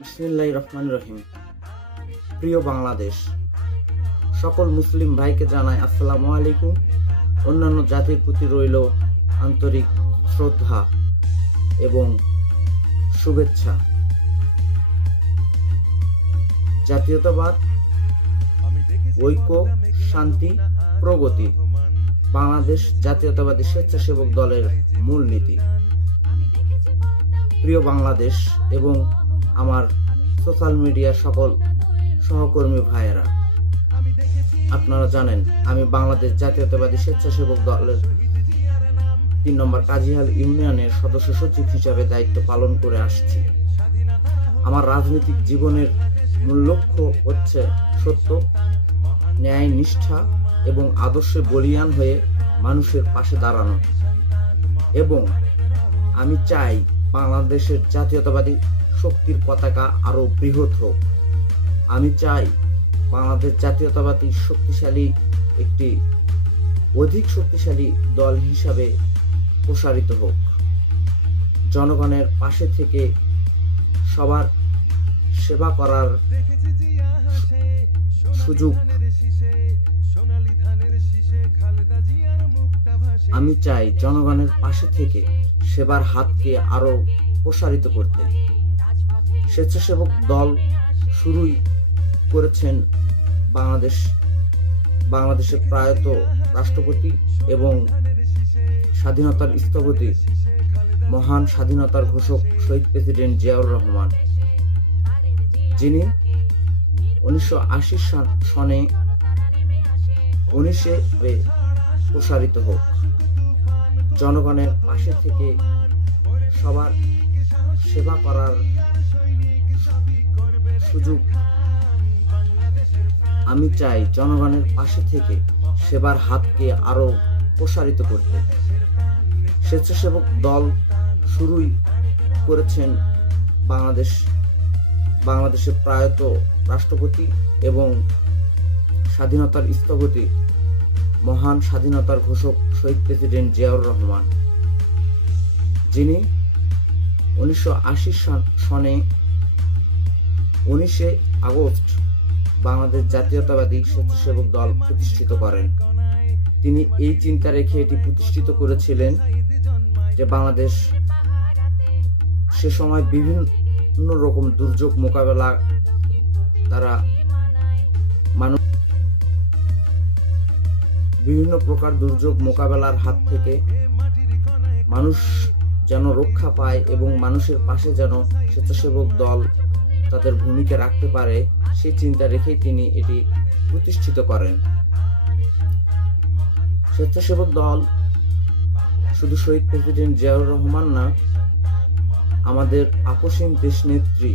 বিসমিল্লাহ রহমান রহিম প্রিয় বাংলাদেশ, সকল মুসলিম ভাইকে জানাই আসসালামু আলাইকুম। অন্যান্য জাতির প্রতি রইল আন্তরিক শ্রদ্ধা এবং শুভেচ্ছা। জাতীয়তাবাদ, ঐক্য, শান্তি, প্রগতি, বাংলাদেশ জাতীয়তাবাদী স্বেচ্ছাসেবক দলের মূলনীতি। প্রিয় বাংলাদেশ এবং আমার সোশ্যাল মিডিয়ার সকল সহকর্মী ভাইয়েরা। আপনারা জানেন, আমি বাংলাদেশ জাতীয়তাবাদী স্বেচ্ছাসেবক দলের তিন নম্বর কাজিহাল ইউনিয়নের সদস্য সচিব হিসাবে দায়িত্ব পালন করে আসছি। আমার রাজনৈতিক জীবনের মূল লক্ষ্য হচ্ছে সত্য, ন্যায়, নিষ্ঠা এবং আদর্শে বলিয়ান হয়ে মানুষের পাশে দাঁড়ানো। এবং আমি চাই বাংলাদেশের জাতীয়তাবাদী শক্তির পতাকা আরও বৃহৎ হোক। আমি চাই বাংলাদেশ জাতীয়তাবাদী শক্তিশালী একটি অধিক শক্তিশালী দল হিসাবে প্রসারিত হোক। জনগণের পাশে থেকে সবার সেবা করার সুযোগ। আমি চাই জনগণের পাশে থেকে সেবার হাতকে আরও প্রসারিত করতে। স্বেচ্ছাসেবক দল শুরুই করেছেন বাংলাদেশ, বাংলাদেশের প্রয়াত রাষ্ট্রপতি এবং স্বাধীনতার স্থপতি, মহান স্বাধীনতার ঘোষক শহীদ প্রেসিডেন্ট জিয়াউর রহমান। যিনি উনিশশো আশি সনে উনিশে প্রসারিত হোক। জনগণের পাশে থেকে সবার সেবা করার সুযোগ। আমি চাই জনগণের পাশে থেকে সেবার হাতকে আরও প্রসারিত করতে। স্বেচ্ছাসেবক দল শুরুই করেছেন বাংলাদেশ, বাংলাদেশের প্রয়াত রাষ্ট্রপতি এবং স্বাধীনতার স্থপতি, মহান স্বাধীনতার ঘোষক শহীদ প্রেসিডেন্ট জিয়াউর রহমান। যিনি উনিশশো আশি সনে উনিশে আগস্ট বাংলাদেশ জাতীয়তাবাদী স্বেচ্ছাসেবক দল প্রতিষ্ঠিত করেন। তিনি এই চিন্তা রেখে এটি প্রতিষ্ঠিত করেছিলেন যে বাংলাদেশ সে সময় বিভিন্ন রকম দুর্যোগ মোকাবেলা তারা মানুষ বিভিন্ন প্রকার দুর্যোগ মোকাবেলার হাত থেকে মানুষ যেন রক্ষা পায় এবং মানুষের পাশে যেন স্বেচ্ছাসেবক দল তাদের ভূমিকা রাখতে পারে সেই চিন্তা রেখেই তিনি এটি প্রতিষ্ঠিত করেন। স্বেচ্ছাসেবক দল শুধু শহীদ প্রেসিডেন্ট জিয়াউর রহমান না, আমাদের আপসীন দেশনেত্রী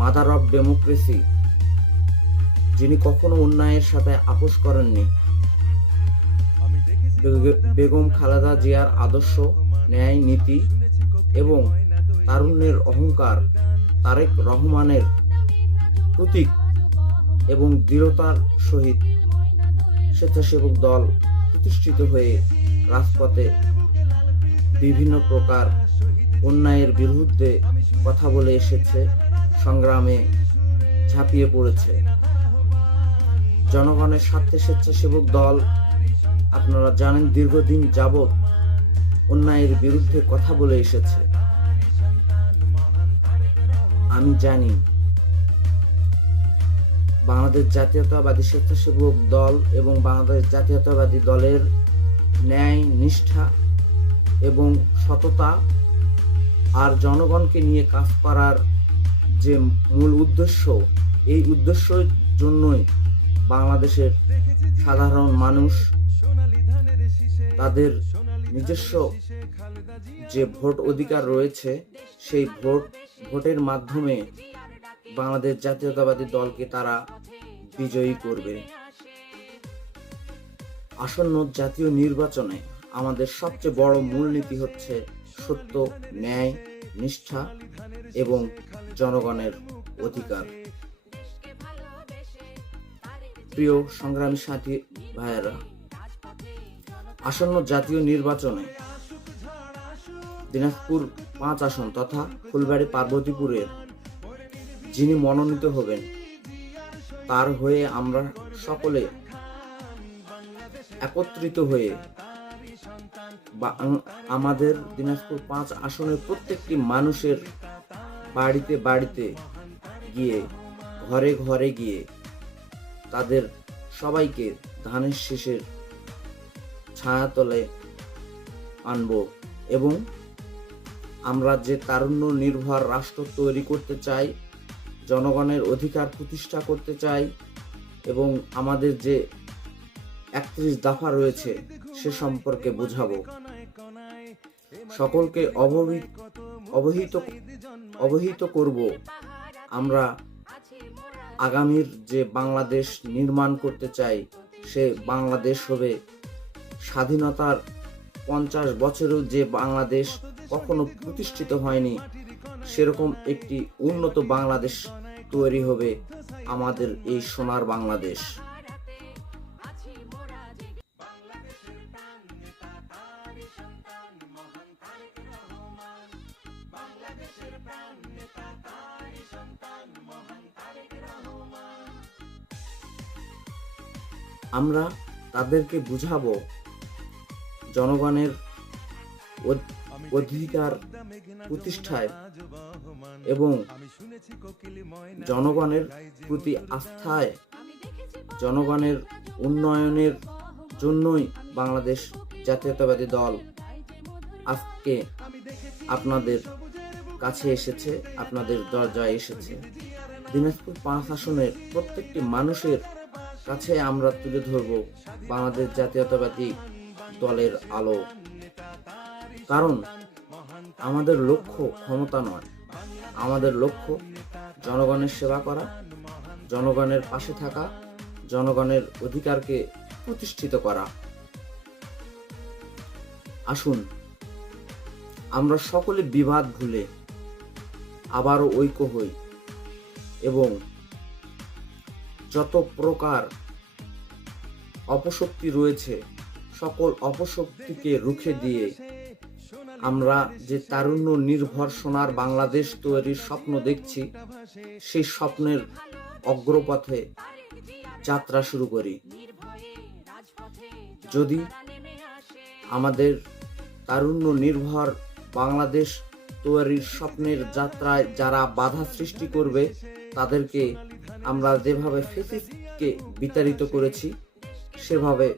মাদার অফ ডেমোক্রেসি, যিনি কখনো অন্যায়ের সাথে আপোষ করেননি। বেগম খালেদা জিয়ার আদর্শ, ন্যায়, নীতি এবং তারুণ্যের অহংকার তারেক রহমানের প্রতীক এবং দৃঢ়তার সহিত স্বেচ্ছাসেবক দল প্রতিষ্ঠিত হয়ে রাজপথে বিভিন্ন প্রকার অন্যায়ের বিরুদ্ধে কথা বলে এসেছে, সংগ্রামে ঝাঁপিয়ে পড়েছে। জনগণের স্বার্থে স্বেচ্ছাসেবক দল, আপনারা জানেন দীর্ঘদিন যাবৎ অন্যায়ের বিরুদ্ধে কথা বলে এসেছে। আমি জানি। বাংলাদেশ জাতীয়তাবাদী স্বেচ্ছাসেবক দল এবং বাংলাদেশ জাতীয়তাবাদী দলের ন্যায়, নিষ্ঠা এবং সততা আর জনগণকে নিয়ে কাজ করার যে মূল উদ্দেশ্য, এই উদ্দেশ্যের জন্যই বাংলাদেশের সাধারণ মানুষ তাদের নিজস্ব যে ভোট অধিকার রয়েছে, সেই ভোট, ভোটের মাধ্যমে বাংলাদেশ জাতীয়তাবাদী দলকে তারা বিজয়ী করবে। আসন্ন জাতীয় নির্বাচনে আমাদের সবচেয়ে বড় মূলনীতি হচ্ছে সত্য, ন্যায়, নিষ্ঠা এবং জনগণের অধিকার। প্রিয় সংগ্রামী সাথী ভাইয়েরা আসন্ন জাতীয় নির্বাচনে দিনাজপুর পাঁচ আসন তথা ফুলবাড়ি পার্বতীপুরের যিনি মনোনীত হবেন, তার হয়ে আমরা সকলে একত্রিত হয়ে বা আমাদের দিনাজপুর পাঁচ আসনের প্রত্যেকটি মানুষের বাড়িতে বাড়িতে গিয়ে, ঘরে ঘরে গিয়ে তাদের সবাইকে ধানের শেষের ছায়াতলে আনব এবং আমরা যে তারুণ্য নির্ভর রাষ্ট্র তৈরি করতে চাই, জনগণের অধিকার প্রতিষ্ঠা করতে চাই এবং আমাদের যে একত্রিশ দফা রয়েছে সে সম্পর্কে বোঝাবো। সকলকে অবহিত অবহিত করব। আমরা আগামীর যে বাংলাদেশ নির্মাণ করতে চাই, সে বাংলাদেশ হবে স্বাধীনতার পঞ্চাশ বছরেও যে বাংলাদেশ কখনো প্রতিষ্ঠিত হয়নি, সেরকম একটি উন্নত বাংলাদেশ তৈরি হবে আমাদের এই সোনার বাংলাদেশ। আমরা তাদেরকে বুঝাবো জনগণের অধিকার প্রতিষ্ঠায় এবং জনগণের প্রতি আস্থায় জনগণের উন্নয়নের জন্যই বাংলাদেশ জাতীয়তাবাদী দল আজকে আপনাদের কাছে এসেছে, আপনাদের দরজায় এসেছে। দিনাজপুর পাঁচ আসনের প্রত্যেকটি মানুষের কাছে আমরা তুলে ধরব বাংলাদেশ জাতীয়তাবাদী দলের আলো। কারণ আমাদের লক্ষ্য ক্ষমতা নয়। আমাদের লক্ষ্য জনগণের সেবা করা, জনগণের পাশে থাকা, জনগণের অধিকারকে প্রতিষ্ঠিত করা। আসুন, আমরা সকলে বিবাদ ভুলে আবারও ঐক্য হই এবং যত প্রকার অপশক্তি রয়েছে সকল অপশক্তিকে রুখে দিয়ে আমরা যে তারুণ্য নির্ভর সোনার বাংলাদেশ তৈরির স্বপ্ন দেখছি, সেই স্বপ্নের অগ্রপথে যাত্রা শুরু করি। যদি আমাদের তারুণ্য নির্ভর বাংলাদেশ তৈরির স্বপ্নের যাত্রায় যারা বাধা সৃষ্টি করবে, তাদেরকে আমরা যেভাবে ফেসিসকে বিতাড়িত করেছি, সেভাবে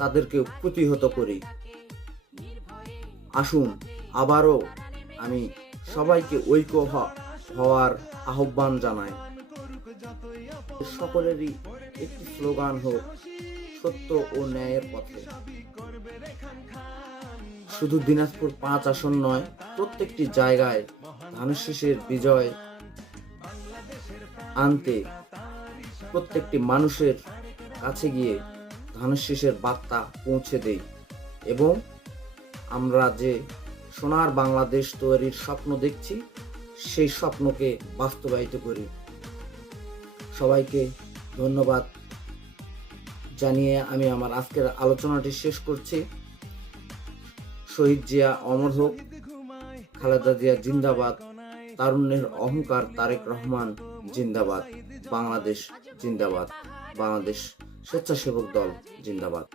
তাদেরকে প্রতিহত করি। আসুন, আবারও আমি সবাইকে ঐক্য হওয়ার আহ্বান জানাই। সকলেরই একটি স্লোগান হোক, সত্য ও ন্যায়ের পথে। শুধু দিনাজপুর পাঁচ আসন নয়, প্রত্যেকটি জায়গায় ধানের শীষের বিজয় আনতে প্রত্যেকটি মানুষের কাছে গিয়ে ধানের বার্তা পৌঁছে দেই। এবং আমরা যে সোনার বাংলাদেশ তৈরির স্বপ্ন দেখছি, সেই স্বপ্নকে বাস্তবায়িত করি। সবাইকে ধন্যবাদ জানিয়ে আমি আমার আজকের আলোচনাটি শেষ করছি। শহীদ জিয়া অমর হোক, খালেদা জিয়া জিন্দাবাদ, তারুণ্যের অহংকার তারেক রহমান জিন্দাবাদ, বাংলাদেশ জিন্দাবাদ, বাংলাদেশ স্বেচ্ছাসেবক দল জিন্দাবাদ।